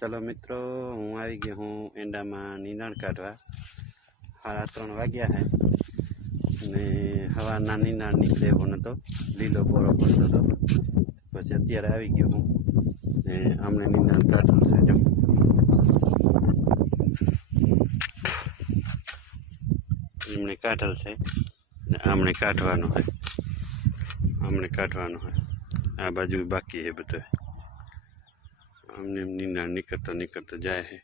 चलो मित्रों हूँ आई गयो हूँ एंडा में नींदण काढ़वा 3:30 वाग्या है ने हवाना नींदण निकले एवो नतो लीलो बोरो पड़तो तो पछी अत्यारे आई गयो हूँ ने अमने नींदण काढ़ेल छे जो एमणे काढ़ेल छे ने आमणे काढ़वानो है आमणे काढ़वानो है आ बाजू बाकी है बधुं अमने नींदण निकलतो जाए है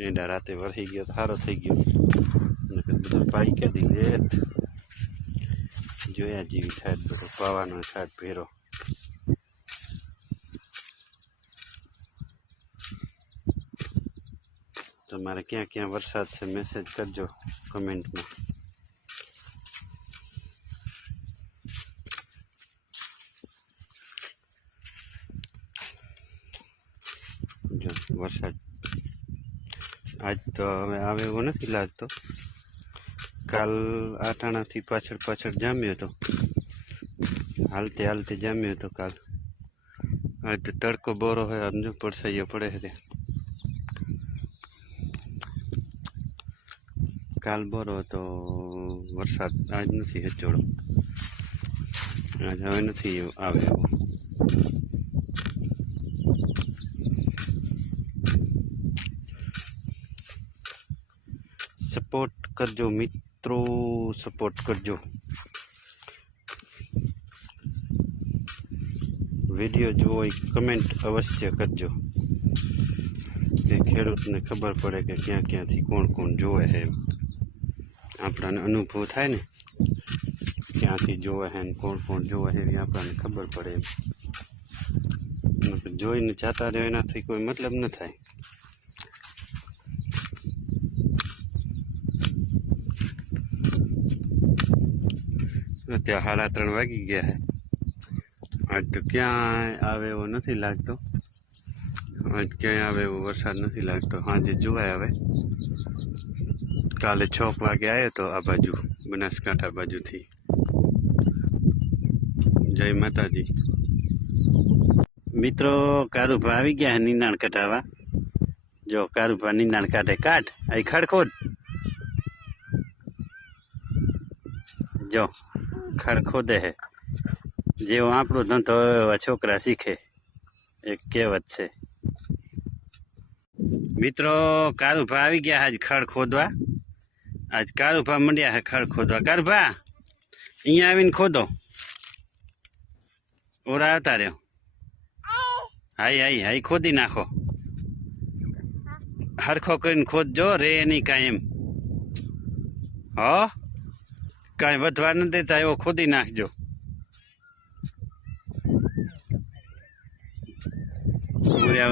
एंडा राते वरही गयो सारो थई गयो બધું પાઈ કાઢી લેત જોયા જેવી થાય બધું પાવાનો થાય ભેરો તમારે ક્યાં ક્યાં વરસાદ છે મેસેજ કરજો કમેન્ટમાં જો વરસાદ आज तो हमें आवे एवो नहीं लागतो काल आठाणा थी पाछड़ पाछड़ जाम्यो तो हालते हालते जाम्यो तो काल आज तो तड़को बोरो है अब जो परसाइयो पड़े है काल बोरो तो वरसाद आज नहीं हचोड़ो आज हवे नहीं आवे एवो सपोर्ट करजो मित्रों सपोर्ट करजो वीडियो जो कमेंट अवश्य करजो कि खेडूत ने खबर पड़े कि क्या क्या थी कौन कौन जोवे है आपड़ा अनुभव थाय ने क्या थी जोवे है कौन कौन जोवे है आपड़ा खबर पड़े जोईने जाता रहे एनाथी कोई मतलब न थाय અત્યારે 3:30 વાગી ગયા है आज तो क्या आवे एवो नहीं लागतो आज क्या आवे एवो वरसाद नहीं लागतो हाजे जोवाय हवे काले 6 वागे आयो तो आ बाजू बनासकांठा बाजू थी जय माताजी मित्रों कारूभा आवी गया है नींदण कटावा जो कारूभा नींदण काटे काट आई खड़खोद जो खर खोदे है जो आपणो धंधो छोकरा सीखे एक कहेवत है मित्रों कारूभा आई गया आज खड़ खोदवा आज कारूभा मंड्या है खड़ खोदवा कारूभा अहींया आवीने खोदो ओरा आवता रह्यो हाई हाई हाई खोदी नाखो हरखो करीने खोदजो रे नहीं कांई एम हो कहीं वधवा न देता एवो खोदी नाखजो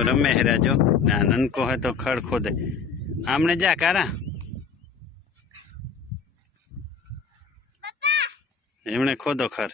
रमे हेरा जो ननको है तो खड़ खोदे आमने जा कारा एमने खोदो खर